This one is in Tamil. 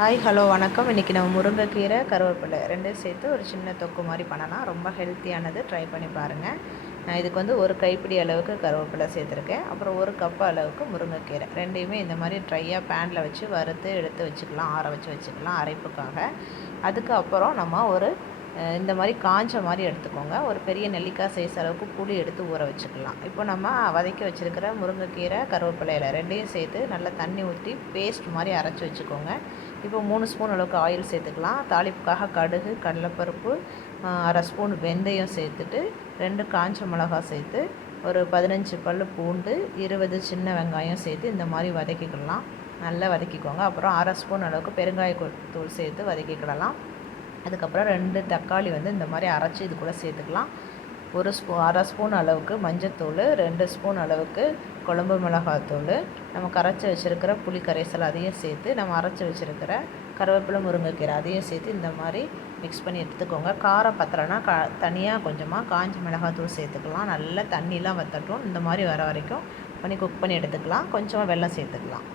ஹாய் ஹலோ வணக்கம். இன்றைக்கி நம்ம முருங்கைக்கீரை கருவேப்பிலை ரெண்டையும் சேர்த்து ஒரு சின்ன தொக்கு மாதிரி பண்ணலாம். ரொம்ப ஹெல்த்தியானது, ட்ரை பண்ணி பாருங்கள். நான் இதுக்கு வந்து ஒரு கைப்பிடி அளவுக்கு கருவேப்பிலை சேர்த்துருக்கேன். அப்புறம் ஒரு கப்பு அளவுக்கு முருங்கைக்கீரை ரெண்டையுமே இந்த மாதிரி ட்ரையாக பேனில் வச்சு வறுத்து எடுத்து வச்சுக்கலாம், ஆற வச்சு வச்சுக்கலாம் அரைப்புக்காக. அதுக்கப்புறம் நம்ம ஒரு இந்த மாதிரி காஞ்ச மாதிரி எடுத்துக்கோங்க. ஒரு பெரிய நெல்லிக்காய் சைஸ் அளவுக்கு புளி எடுத்து ஊற வச்சுக்கலாம். இப்போ நம்ம வதக்கி வச்சுருக்கிற முருங்கைக்கீரை கருவேப்பிலையில் ரெண்டையும் சேர்த்து நல்லா தண்ணி ஊற்றி பேஸ்ட் மாதிரி அரைச்சி வச்சுக்கோங்க. இப்போ 3 ஸ்பூன் அளவுக்கு ஆயில் சேர்த்துக்கலாம். தாளிப்புக்காக கடுகு, கடலைப்பருப்பு, அரை ஸ்பூன் வெந்தயம் சேர்த்துட்டு 2 காஞ்ச மிளகாய் சேர்த்து ஒரு 15 பல் பூண்டு, 20 சின்ன வெங்காயம் சேர்த்து இந்த மாதிரி வதக்கிக்கலாம். நல்லா வதக்கிக்கோங்க. அப்புறம் அரை ஸ்பூன் அளவுக்கு பெருங்காயத்தூள் சேர்த்து வதக்கிக்கிடலாம். அதுக்கப்புறம் 2 தக்காளி வந்து இந்த மாதிரி அரைச்சி இது கூட சேர்த்துக்கலாம். அரை ஸ்பூன் அளவுக்கு மஞ்சத்தூள், 2 ஸ்பூன் அளவுக்கு குழம்பு மிளகாத்தூள், நம்ம கரைச்சி வச்சுருக்கிற புளி கரைசல் அதையும் சேர்த்து, நம்ம அரைச்சி வச்சுருக்கிற கருவேப்பிலை முருங்கைக்கீரை அதையும் சேர்த்து இந்த மாதிரி மிக்ஸ் பண்ணி எடுத்துக்கோங்க. காரம் பத்தலைன்னா தனியாக கொஞ்சமாக காஞ்ச மிளகாத்தூள் சேர்த்துக்கலாம். நல்லா தண்ணிலாம் வற்றட்டும். இந்த மாதிரி வர வரைக்கும் குக் பண்ணி எடுத்துக்கலாம். கொஞ்சமாக வெல்லம் சேர்த்துக்கலாம்.